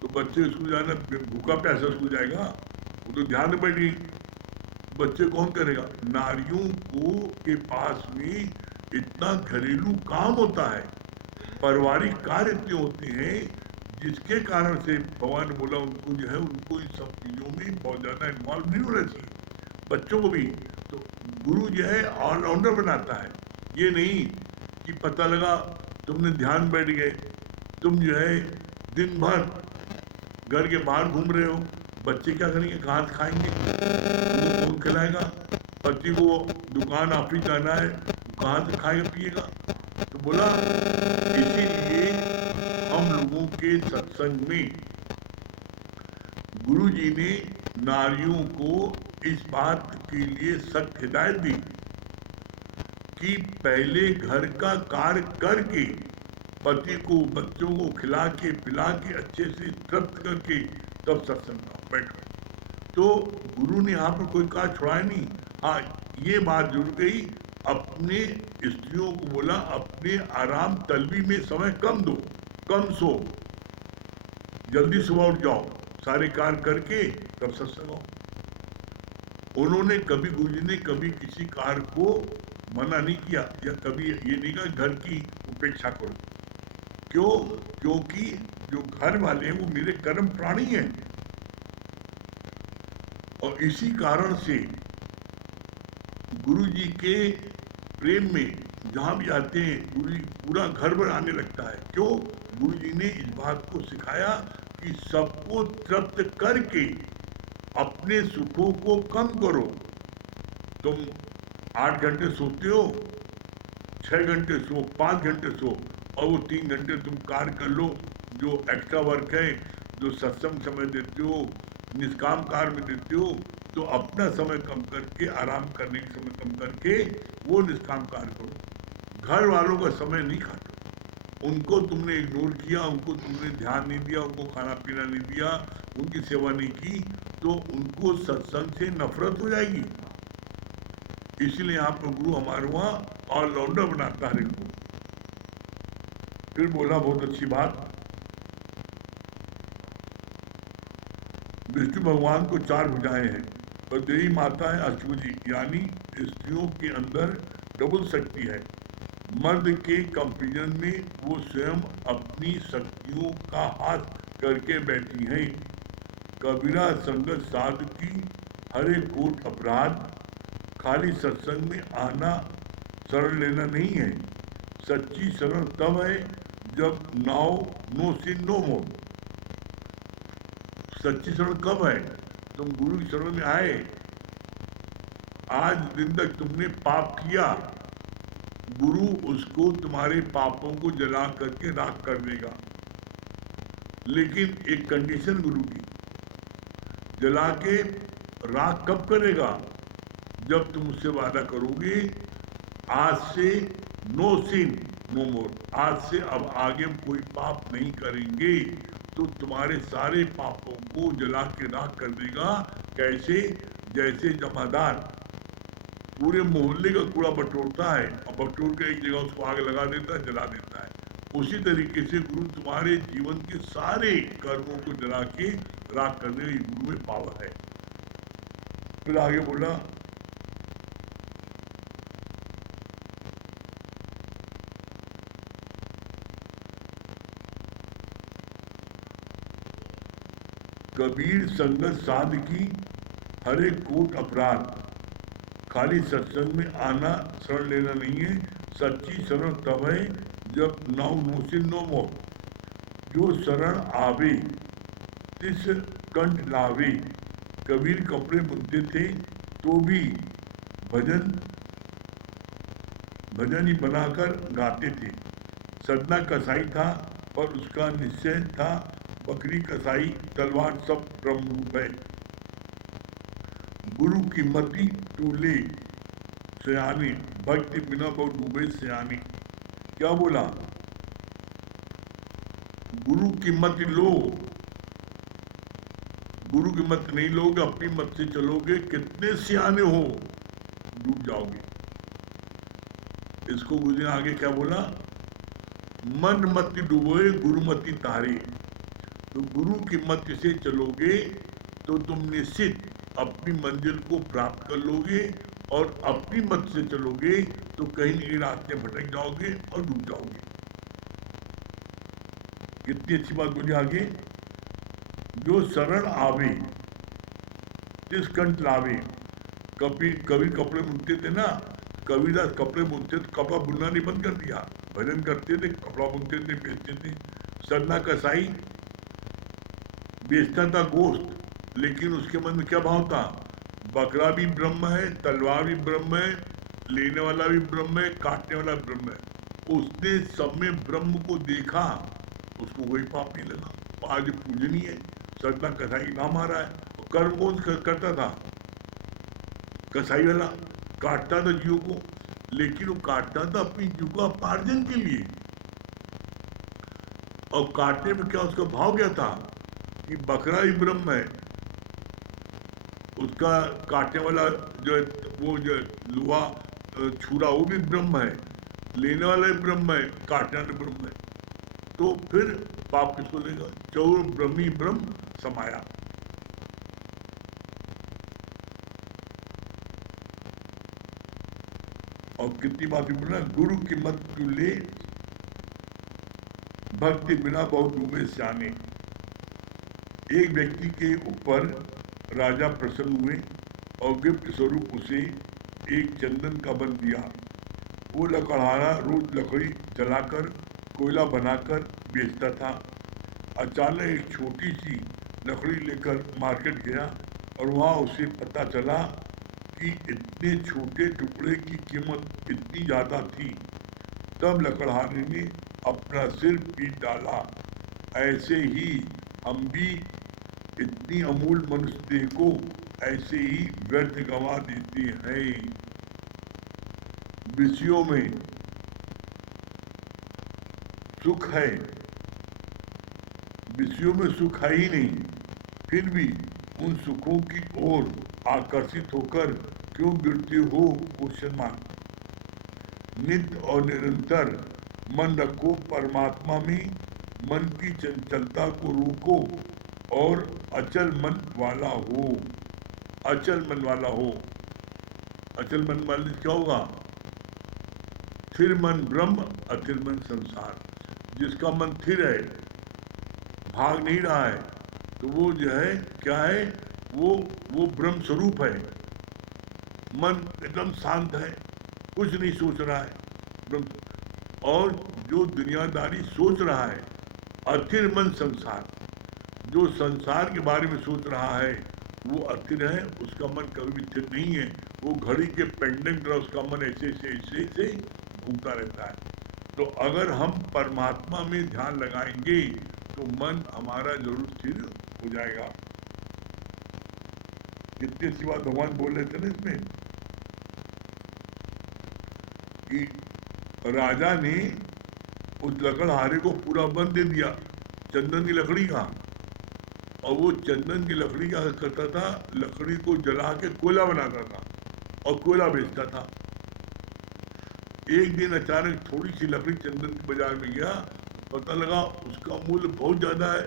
तो बच्चे को स्कूल जाना, भूखा प्यासा स्कूल जाएगा, वो तो ध्यान में बैठी, बच्चे कौन करेगा? नारियों को के पास में इतना घरेलू काम होता है, पारिवारिक कार्य इतने होते हैं, जिसके कारण से भगवान ने बोला उनको जो है, उनको इन सब चीज़ों में बहुत ज़्यादा इन्वॉल्व नहीं होना चाहिए। बच्चों को भी तो गुरु जो है ऑलराउंडर बनाता है, ये नहीं कि पता लगा तुमने ध्यान बैठ गए, तुम जो है दिन भर घर के बाहर घूम रहे हो, बच्चे क्या करेंगे, कहाँ से खाएंगे, उनको कौन खिलाएगा, पति को दुकान ऑफिस जाना है, कहाँ से खाएगा पिएगा। तो बोला इसीलिए हम लोगों के सत्संग में गुरु जी ने नारियों को इस बात के लिए सख्त हिदायत दी कि पहले घर का कार्य करके, पति को बच्चों को खिला के पिला के अच्छे से तृप्त करके तब सत्संग में बैठो। तो गुरु ने यहाँ पर कोई कार्य छुड़ाया नहीं। हाँ, ये बात जुड़ गई, अपने स्त्रियों को बोला अपने आराम तलबी में समय कम दो, कम सो, जल्दी सुबह उठ जाओ, सारे कार्य करके तब सत्संग आओ। उन्होंने कभी, गुरु जी ने कभी किसी कार्य को मना नहीं किया, या कभी ये नहीं कहा घर की उपेक्षा करो। क्यों? क्योंकि जो घर वाले हैं वो मेरे कर्म प्राणी हैं, और इसी कारण से गुरु जी के प्रेम में जहाँ भी आते हैं, गुरु जी पूरा घर भर आने लगता है। क्यों? गुरु जी ने इस बात को सिखाया कि सबको तृप्त करके अपने सुखों को कम करो। तुम 8 घंटे सोते हो, 6 घंटे सो, 5 घंटे सो, और वो 3 घंटे तुम कार्य कर लो, जो एक्स्ट्रा वर्क है, जो सत्संग समय देते हो, निष्काम कार्य में देते हो, तो अपना समय कम करके, आराम करने का समय कम करके वो निष्काम कार्य करो। घर वालों का समय नहीं काटो, उनको तुमने इग्नोर किया, उनको तुमने ध्यान नहीं दिया, उनको खाना पीना नहीं दिया, उनकी सेवा नहीं की, तो उनको सत्संग से नफरत हो जाएगी। इसीलिए यहाँ पर गुरु हमारे वहाँ ऑलराउंडर बनाता है इनको। फिर बोला बहुत अच्छी बात, विष्णु भगवान को 4 भुजाएं हैं और देवी माता है अष्टभुजी, यानी स्त्रियों के अंदर डबल शक्ति है। मर्द के कंपेरिजन में वो स्वयं अपनी शक्तियों का हाथ करके बैठी हैं। कबीरा संगत साध की हरे कोट अपराध, खाली सत्संग में आना शरण लेना नहीं है। सच्ची शरण तब है जब नाउ नो सिन नो मोर। सच्ची शरण कब है? तुम गुरु की शरण में आए, आज दिन तक तुमने पाप किया, गुरु उसको तुम्हारे पापों को जला करके राख कर देगा। लेकिन एक कंडीशन गुरु की, जला के राख कब करेगा? जब तुम उससे वादा करोगे आज से नो सिन नो मोर, आज से अब आगे हम कोई पाप नहीं करेंगे, तो तुम्हारे सारे पापों को जला के राख कर देगा। कैसे? जैसे जमादार पूरे मोहल्ले का कूड़ा बटोरता है और बटोर के एक जगह उसको आग लगा देता है, जला देता है, उसी तरीके से गुरु तुम्हारे जीवन के सारे कर्मों को जला के राख करने की गुरु में पावर है। फिर आगे बोला, कबीर संगत साध की हरे कोट अपराध, खाली सत्संग में आना शरण लेना नहीं है, सच्ची शरण तब है जब नाउ नोसिन नो मोह, जो शरण आवे तिस कंठ लावे। कबीर कपड़े बुनते थे तो भी भजन ही बनाकर गाते थे। सदना कसाई था पर उसका निश्चय था, बकरी कसाई तलवार सब ब्रह्म रूप है। गुरु की मति टूले सयानी, भक्ति बिना बहुत डूबे सयानी। क्या बोला? गुरु की मत लो, गुरु की मत नहीं लोगे, अपनी मत से चलोगे, कितने सियाने हो, डूब जाओगे। इसको गुरु ने आगे क्या बोला? मन मत डूबोए गुरु मति तारे। तो गुरु की मत से चलोगे तो तुम निश्चित अपनी मंजिल को प्राप्त कर लोगे, और अपनी मत से चलोगे तो कहीं न कहीं रास्ते भटक जाओगे और डूब जाओगे। कितनी अच्छी बात बोली आगे, जो शरण आवे तिस कंठ लावे। कभी कपड़े बुनते थे ना, कबीरदास कपड़े बुनते थे, कपड़ा बुनना नहीं बंद कर दिया, भजन करते थे, कपड़ा बुनते थे, बेचते थे। सदना कसाई बेचता था गोश्त, लेकिन उसके मन में क्या भाव था? बकरा भी ब्रह्म है, तलवार भी ब्रह्म है, लेने वाला भी ब्रह्म है, काटने वाला ब्रह्म है। उसने सब में ब्रह्म को देखा, उसको वही पाप नहीं लगा। आज पूजनीय है, सदना कसाई नाम आ रहा है। कर्म कौन करता था? कसाई वाला काटता था जीव को, लेकिन वो काटता था अपनी जीव का उपार्जन के लिए। और काटने में क्या उसका भाव क्या था कि बकरा ही ब्रह्म है, उसका काटने वाला जो है, वो जो लोहा छुरा वो भी ब्रह्म है, लेने वाला भी ब्रह्म है, काटने वाला ब्रह्म है। तो फिर पाप किसको लेगा? चौर ब्रह्मी ब्रह्म समाया। और कितनी बात बोला, गुरु की मत तू ले, भक्ति बिना बहुत डूबे सियाने। एक व्यक्ति के ऊपर राजा प्रसन्न हुए और गिफ्ट स्वरूप उसे एक चंदन का बन दिया। वो लकड़हारा रोज लकड़ी जलाकर कोयला बनाकर बेचता था। अचानक एक छोटी सी लकड़ी लेकर मार्केट गया और वहाँ उसे पता चला कि इतने छोटे टुकड़े की कीमत इतनी ज़्यादा थी। तब लकड़हारे ने अपना सिर पीट डाला। ऐसे ही हम भी इतनी अमूल मनुष्य देह को ऐसे ही व्यर्थ गंवा देते हैं। विषयों में सुख है, विषयों में सुख है ही नहीं, फिर भी उन सुखों की ओर आकर्षित होकर क्यों गिरते हो? Question mark. नित्य और निरंतर मन रखो परमात्मा में, मन की चंचलता को रोको और अचल मन वाला हो। अचल मन वाला हो, अचल मन वाले क्या होगा? स्थिर मन ब्रह्म, अथिर मन संसार। जिसका मन स्थिर है, भाग नहीं रहा है, तो वो जो है क्या है? वो ब्रह्म स्वरूप है। मन एकदम शांत है, कुछ नहीं सोच रहा है, ब्रह्म। और जो दुनियादारी सोच रहा है, अथिर मन संसार, जो संसार के बारे में सोच रहा है वो अस्थिर है, उसका मन कभी भी स्थिर नहीं है। वो घड़ी के पेंडेंट तरह उसका मन ऐसे घूमता रहता है। तो अगर हम परमात्मा में ध्यान लगाएंगे तो मन हमारा जरूर स्थिर हो जाएगा। कितनी सी बात भगवान बोल रहे थे ना इसमें कि राजा ने उस लकड़हारे को पूरा बंद दे दिया चंदन की लकड़ी का, और वो चंदन की लकड़ी क्या करता था? लकड़ी को जला के कोयला बनाता था और कोयला बेचता था। एक दिन अचानक थोड़ी सी लकड़ी चंदन के बाजार में गया पता लगा उसका मूल्य बहुत ज़्यादा है।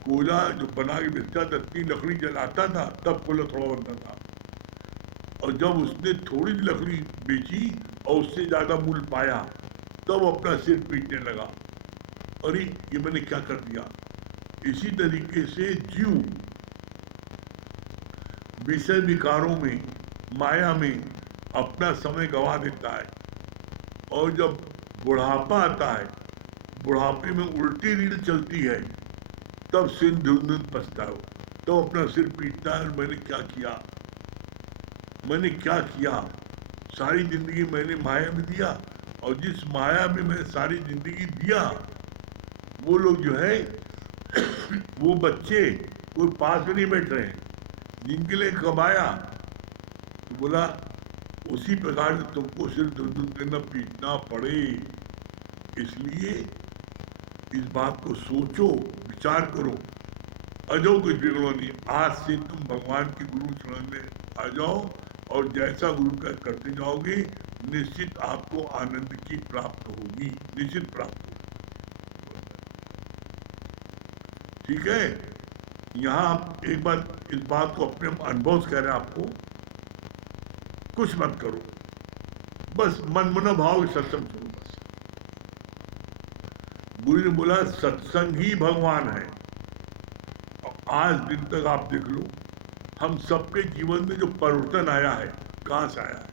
कोयला जो बना के बेचता था, 3 लकड़ी जलाता था तब कोयला थोड़ा बनता था, और जब उसने थोड़ी सी लकड़ी बेची और उससे ज़्यादा मूल्य पाया तब अपना सिर पीटने लगा, अरे ये मैंने क्या कर दिया। इसी तरीके से जीव विषय विकारों में, माया में अपना समय गंवा देता है, और जब बुढ़ापा आता है, बुढ़ापे में उल्टी रीढ़ चलती है, तब सिर धुन पछता है, तो अपना सिर पीटता है, मैंने क्या किया, मैंने क्या किया, सारी जिंदगी मैंने माया में दिया, और जिस माया में मैं सारी जिंदगी दिया, वो लोग जो है वो बच्चे कोई पास में नहीं बैठ रहे हैं जिनके लिए कमाया, तो बोला उसी प्रकार से तुमको सिर धुन करना पीटना पड़े। इसलिए इस बात को सोचो, विचार करो, अजो कुछ बिगड़ो नहीं। आज से तुम भगवान के गुरु शरण में आ जाओ, और जैसा गुरु का करते जाओगे निश्चित आपको आनंद की प्राप्त होगी, निश्चित प्राप्त होगी। ठीक है, यहाँ आप एक बार इस बात को अपने अनुभव से कह रहे हैं आपको, कुछ मत करो, बस मन मना भाव सत्संग करो। बस गुरु ने बोला सत्संग ही भगवान है। आज दिन तक आप देख लो, हम सबके जीवन में जो परिवर्तन आया है, कहाँ से आया है?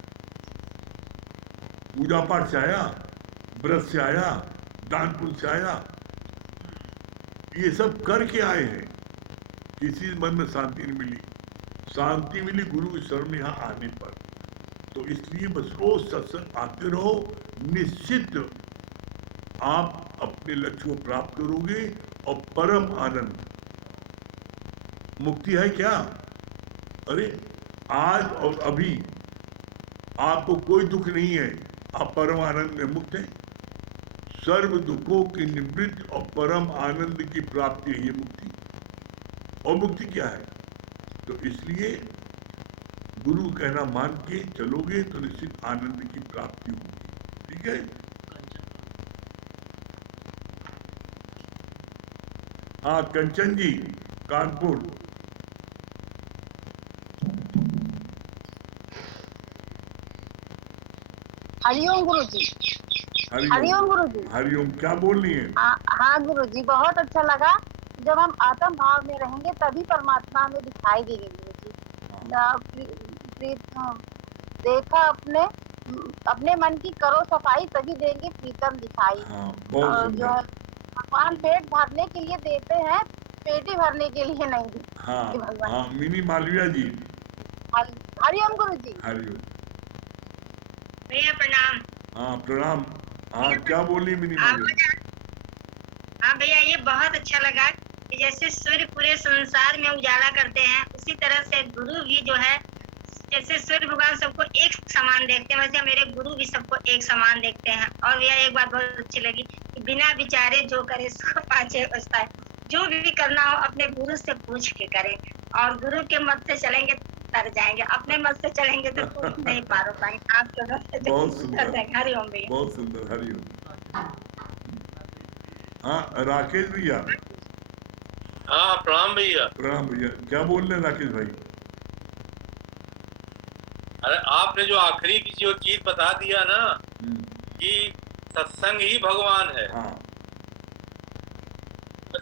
पूजा पाठ से आया, व्रत से आया, दान पुण्य से आया, ये सब करके आए हैं। किसी मन में शांति नहीं मिली, शांति मिली गुरु के शरण में यहाँ आने पर। तो इसलिए बस रोज सत्संग आते रहो, निश्चित आप अपने लक्ष्य को प्राप्त करोगे, और परम आनंद, मुक्ति है क्या? अरे आज और अभी आपको कोई दुख नहीं है, आप परम आनंद में मुक्त हैं। सर्व दुखों की निवृत्ति और परम आनंद की प्राप्ति है ये मुक्ति। और मुक्ति क्या है? तो इसलिए गुरु कहना मान के चलोगे तो निश्चित आनंद की प्राप्ति होगी। ठीक है, हाँ कंचन जी, कानपुर। हरिओम गुरु जी। हरिओम गुरु जी। हरिओम, क्या बोल रही है? हाँ गुरु जी, बहुत अच्छा लगा। जब हम आत्म भाव में रहेंगे तभी परमात्मा हमें दिखाई देगी गुरु जी। देखा अपने मन की करो सफाई, तभी देंगे प्रीतम दिखाई। और जो है भगवान पेट भरने के लिए देते हैं, पेट ही भरने के लिए नहीं देते। हाँ, मिनी मालविया जी। हरिओम गुरु जी। हरिओम भैया प्रणाम। हाँ प्रणाम। हाँ क्या बोल रही मिनी मालविया? हाँ भैया, ये बहुत अच्छा लगा कि जैसे सूर्य पूरे संसार में उजाला करते हैं, उसी तरह से गुरु भी जो है, जैसे सूर्य भगवान सबको एक समान देखते हैं, वैसे मेरे गुरु भी सबको एक समान देखते हैं। और भैया एक बात बहुत अच्छी लगी कि बिना विचारे जो करे सो पाछे पछताए। जो भी करना हो अपने गुरु से पूछ के करें, और गुरु के मत से चलेंगे तर जाएंगे, अपने मत से चलेंगे तो कुछ नहीं पार हो पाएंगे। आप बहुत सुंदर, हरिओम भैया, बहुत सुंदर, हरिओम। हाँ राकेश भैया। हाँ प्रणाम भैया। प्रणाम भैया, क्या बोल रहे राकेश भाई? अरे आपने जो आखिरी की जो चीज बता दिया ना कि सत्संग ही भगवान है। हाँ।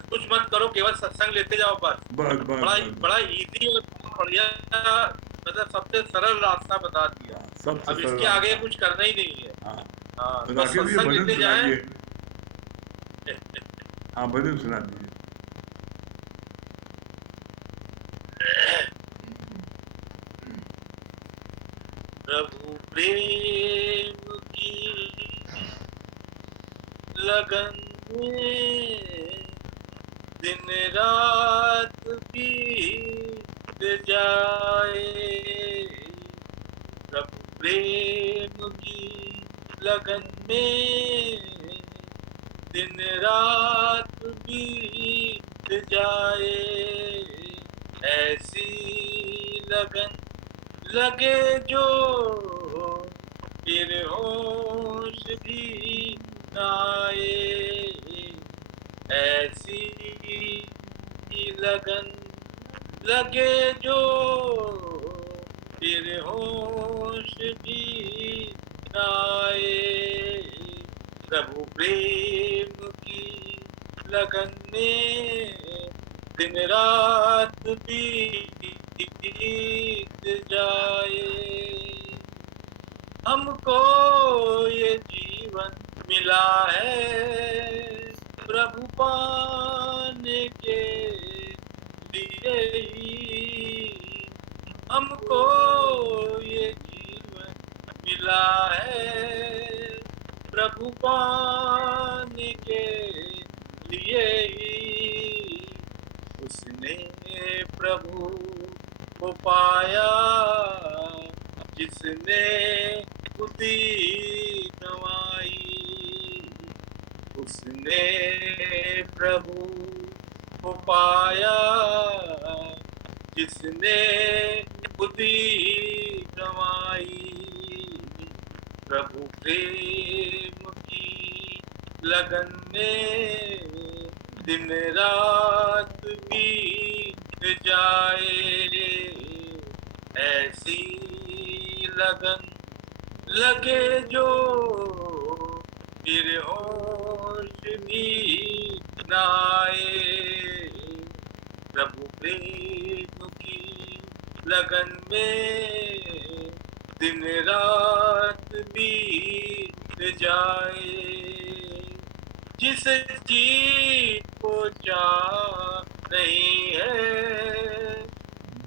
कुछ मत करो, केवल सत्संग लेते जाओ बस। बड़ा इजी और बढ़िया, मतलब सबसे सरल रास्ता बता दिया। अब इसके आगे कुछ करना ही नहीं है। हाँ, बस सत्संग लेते जाए। हाँ भजन सुना दीजिए। प्रभु प्रेम की लगन में दिन रात बीत जाए, प्रभु प्रेम की लगन में दिन रात बीत जाए, ऐसी लगन लगे जो फिर होश भी आए, ऐसी लगन लगे जो फिर होश भी न आए। प्रभु प्रेम की लगन में दिन रात बीत जाए। हमको ये जीवन मिला है प्रभु पाने के लिए ही। हमको ये जीवन मिला है प्रभु पाने के लिए ही। उसने प्रभु को पाया जिसने खुदी गंवाई। उसने प्रभु को पाया जिसने खुदी गंवाई। प्रभु प्रेम की लगन में दिन रात बीत जाए। ऐसी लगन लगे जो फिर होश भी न आए। प्रभु प्रेम की लगन में दिन रात बीत जाए। जिस चीज को चाह नहीं है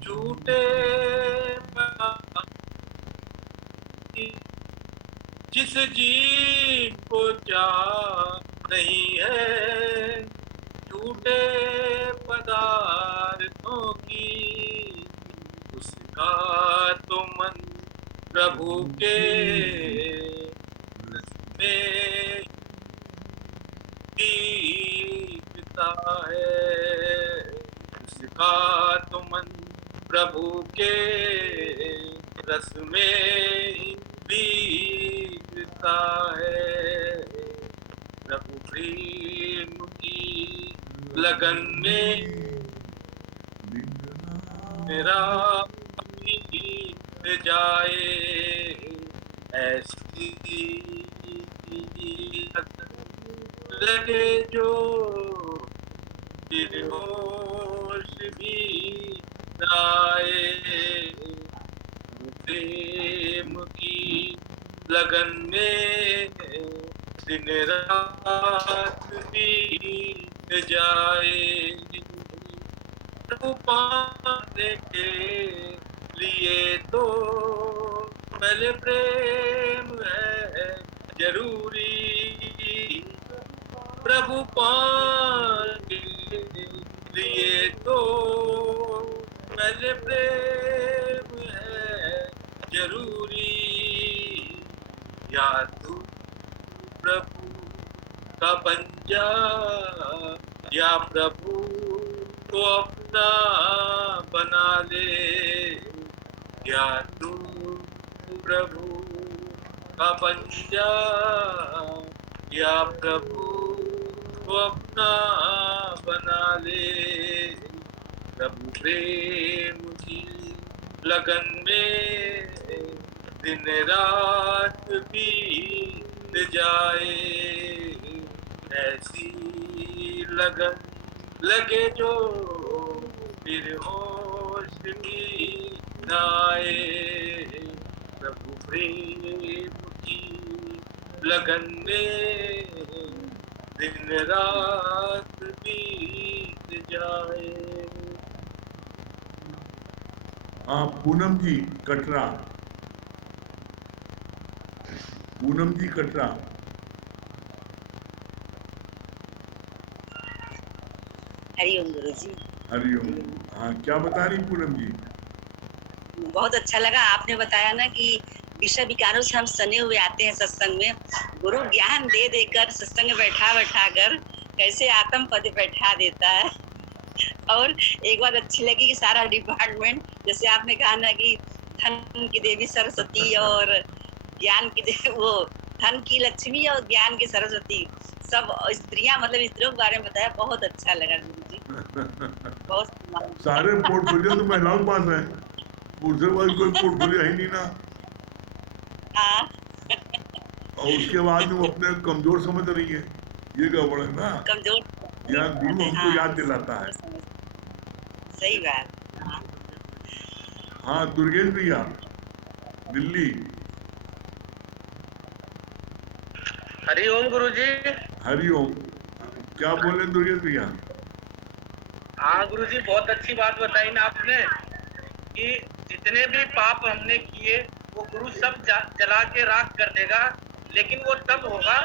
झूठे जिस जीव को चाह नहीं है झूठे पदार्थों की। उसका तो मन प्रभु के में बीतता है। उसका तो मन प्रभु के रस में बीतता है। प्रभु प्रेम की लगन में मेरा बीत जाए। ऐसी लगे जो फिर होश भी न आए। प्रेम की लगन में दिन रात बीत जाए। प्रभु पाने के लिए तो पहले प्रेम है जरूरी। प्रभु पाने के लिए तो पहले प्रेम है जरूरी। या तू प्रभु का बन जा या प्रभु को अपना बना ले। या तू प्रभु का बन जा या प्रभु को अपना बना ले। प्रभु प्रेम की लगन में दिन रात बीत जाए। ऐसी लगन लगे जो फिर होश भी न आए। प्रभु प्रेम की लगन में दिन रात बीत जाए। पूनम जी कटरा। पूनम जी कटरा। हरिओम गुरु जी। हरिओम। हाँ, क्या बता रही पूनम जी? बहुत अच्छा लगा आपने बताया ना कि विषय विकारों से हम सने हुए आते हैं सत्संग में। गुरु ज्ञान दे देकर सत्संग में बैठा कर कैसे आत्म पद बैठा देता है। और एक बात अच्छी लगी कि सारा डिपार्टमेंट, जैसे आपने कहा ना कि धन की देवी सरस्वती और ज्ञान की देवी वो धन की लक्ष्मी और ज्ञान की सरस्वती, सब स्त्रियां, मतलब स्त्रियों के बारे में बताया, बहुत अच्छा लगा गुरुजी। बहुत सारे पोर्टफोलियो तो महिलाओं के पास है, पुरुषों के पास कोई पोर्टफोलियो है नहीं ना। हाँ। और उसके बाद वो अपने कमजोर समझ रही है, ये गड़बड़ है ना। कमजोर। यहाँ गुरु हमको याद दिलाता है। सही बात। हाँ दुर्गेश भैया, दिल्ली। हरिओम गुरुजी। हरिओम, क्या बोले दुर्गेश भैया? हाँ गुरुजी, बहुत अच्छी बात बताई ना आपने कि जितने भी पाप हमने किए वो गुरु सब जला के राख कर देगा, लेकिन वो तब होगा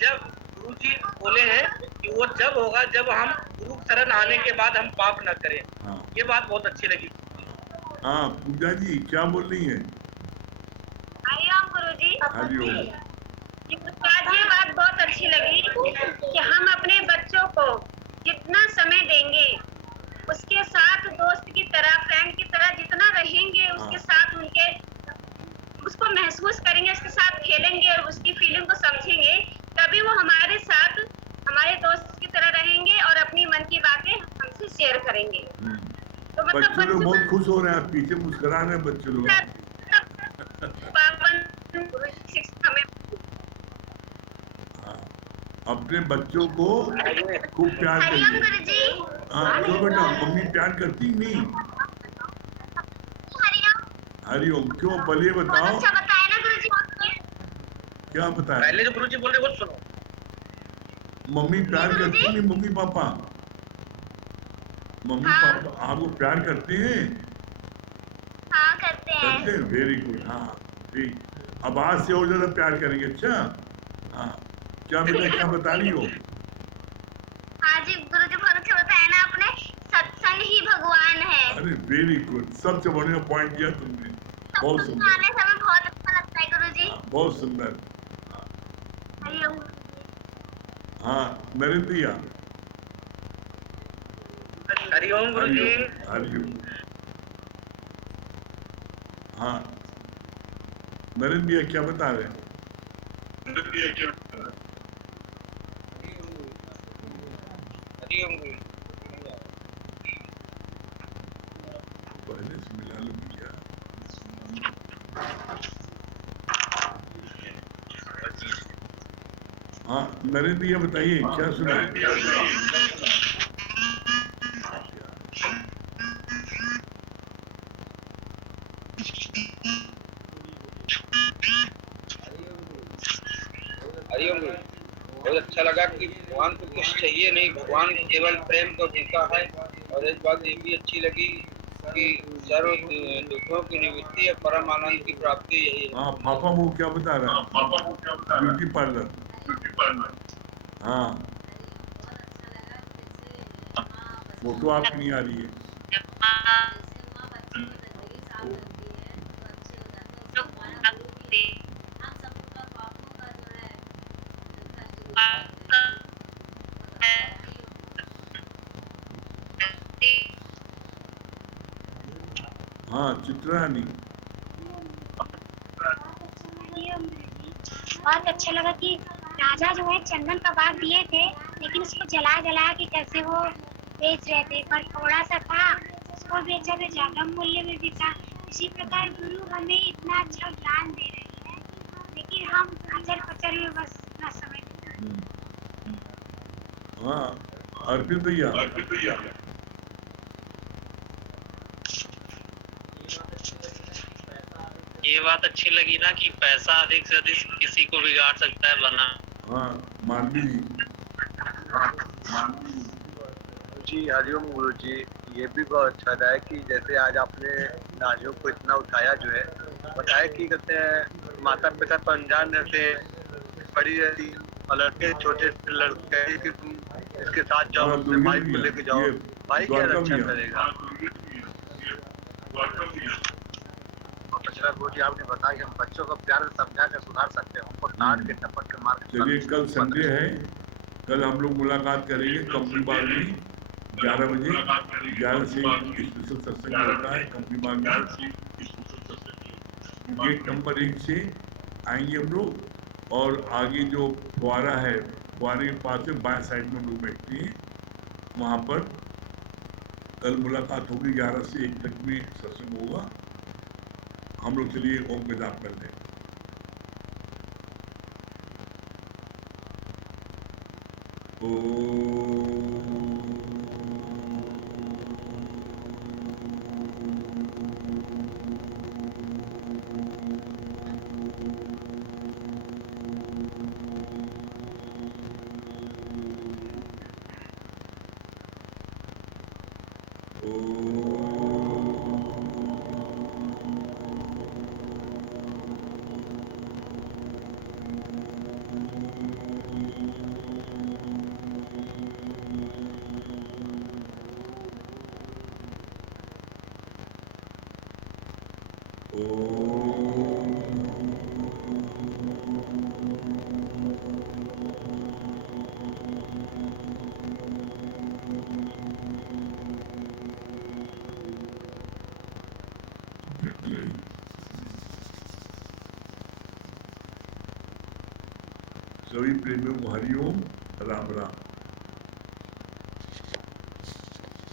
जब गुरुजी बोले हैं कि वो जब होगा जब हम गुरु शरण आने के बाद हम पाप न करें। हाँ। ये बात बहुत अच्छी लगी। हाँ पूजा जी क्या बोल रही है? हरिओम गुरुजी। हरिओम। ये बात बहुत अच्छी लगी कि हम अपने बच्चों को जितना समय देंगे, उसके साथ दोस्त की तरह, फ्रेंड की तरह जितना रहेंगे, उसके साथ उनके उसको महसूस करेंगे, उसके साथ खेलेंगे और उसकी फीलिंग को समझेंगे, तभी वो हमारे साथ हमारे दोस्त की तरह रहेंगे और अपनी मन की बातें हमसे शेयर करेंगे। तो मतलब बच्चे लोग बहुत खुश हो रहे हैं, पीछे मुस्कुरा रहे हैं बच्चे लोग। अपने बच्चों को खूब प्यार करिए। हाँ क्यों बेटा, मम्मी प्यार करती नहीं? हरिओम, क्यों पहले बताओ। अच्छा बताया ना गुरुजी आपने। क्या बताया? पहले जो गुरुजी बोल रहे वो सुनो। मम्मी प्यार करती नहीं? मम्मी पापा, मम्मी पापा आपको प्यार करते हैं? हाँ करते हैं। करते हैं, वेरी गुड। हाँ ठीक, अब आज से और ज्यादा प्यार करेंगे। अच्छा हाँ, क्या बेटा क्या बता रही हो? हाँ जी गुरुजी, बहुत अच्छा बताया ना आपने, सत्संग ही भगवान है। अरे वेरी गुड, सबसे बढ़िया पॉइंट दिया तुमने, बहुत सुंदर। आने से हमें बहुत अच्छा लगता है गुरुजी। बहुत सुंदर। हरिओम। हाँ नरेंद्र भैया। हरिओम गुरुजी। हरिओम। हाँ नरेंद्र भैया क्या बता रहे हैं? पहले से मिला लो भैया। हाँ नरेंद्र भैया बताइए क्या सुना? हरिओम, बहुत अच्छा लगा कि भगवान को कुछ चाहिए नहीं, भगवान केवल प्रेम को जीता है। और एक बात ये भी अच्छी लगी कि सर्व दुखों की निवृत्ति है, परम आनंद की प्राप्ति यही है। हाँ पापा वो क्या बता रहा है? Beauty parlour. हाँ फोटो आपकी नहीं आ रही है। हाँ चित्रानी। बहुत अच्छा लगा कि राजा जो है चंदन का बाग दिए थे, लेकिन उसको जला जला के कैसे वो बेच रहे थे, पर थोड़ा सा था उसको बेचा तो ज्यादा मूल्य में बिका। इसी प्रकार गुरु हमें इतना अच्छा ज्ञान दे रहे हैं, लेकिन हम अचर पचर में बस इतना समय देते हैं। हाँ अर्पित भैया। ये बात अच्छी लगी ना कि पैसा अधिक से अधिक किसी को बिगाड़ सकता है बना। हाँ मानवी जी। हरिओम गुरु जी, ये भी बहुत अच्छा रहा है कि जैसे आज आपने नारियों को इतना उठाया जो है, बताया कि कहते हैं माता पिता तो अनजान रहते हैं, बड़ी रहती और लड़के छोटे लड़के कि तुम इसके साथ जाओ, अपने भाई को लेके जाओ, भाई क्या रक्षा करेगा। गुरु जी आपने बताया कि हम बच्चों को प्यार से समझा कर सुधार सकते हैं, हमको डांट के टपट के मार के। चलिए कल संडे है, कल हम लोग मुलाकात करेंगे कंपनी बाग में 11 बजे। 11 से स्पेशल सत्संग होता है कंपनी बाग में, गेट नंबर 1 से आएंगे हम लोग और आगे जो फुआरा है, फुआरे के पास से बाएं साइड में लोग बैठते हैं, वहाँ पर कल मुलाकात होगी। 11 से 1 तक में सत्संग होगा। हम लोग चलिए ओम का जाप कर लें। सभी प्रेमियों को हरिओम, राम राम।